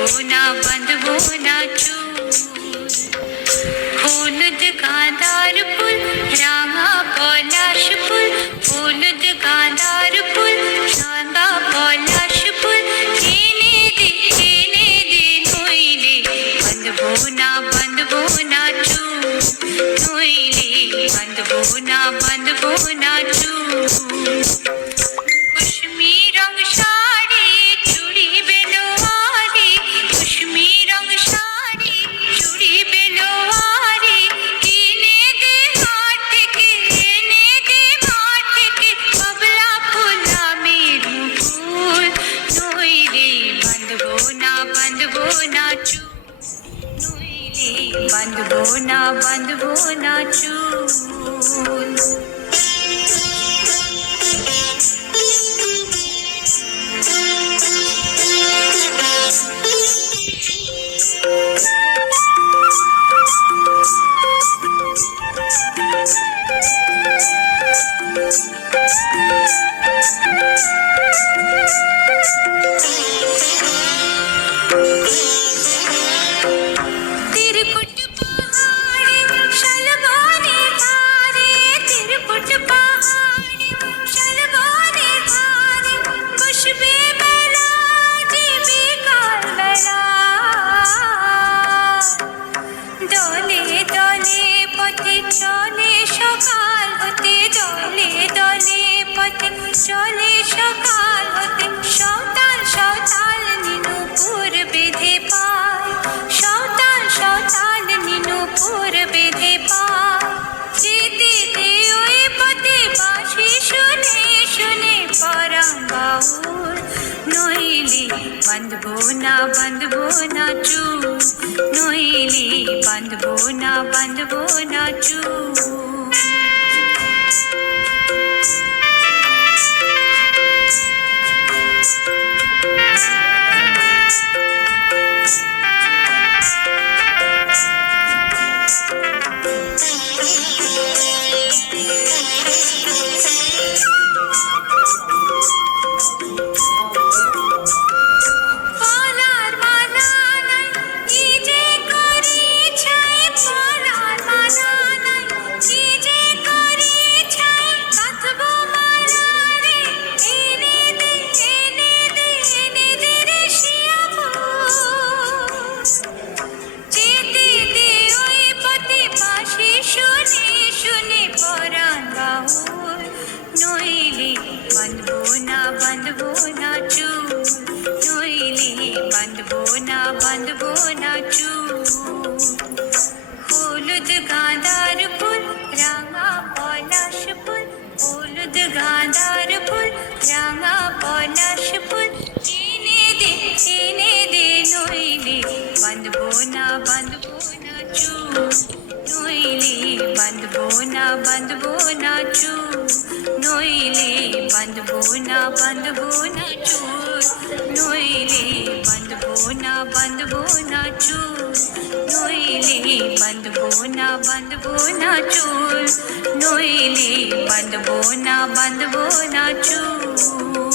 बंधबो ना चूर हलुद गांदार फुल राঙা পলাশ ফুল হলুদ গাঁদার ফুল রাঙা পলাশ ফুল এনে দে নইলে বন্ধবো না চুর নইলে বন্ধবো না চুর बंधबो ना चूल চলে সকাল হতে সওতাল নিনুপুর বেঁধে পায় সওতাল নিনুপুর বেঁধে পায় যেতে দে ওই পথে বাঁশি শুনে পরাণ বাউল নইলে বন্ধবো না চুর নইলে বন্ধবো না চুর बंधबो ना चूर नइले बंधबो ना चूर हलुद गांदार फुल राঙা পলাশ ফুল হলুদ গাঁদার ফুল রাঙা পলাশ ফুল এনে দে নইলে বন্ধবো না চুর নইলে বন্ধবো না চুর নইলে बंधबो ना चूर नइले बंधबो ना चूर नइले बंधबो ना चूर नइले बंधबो ना चूर।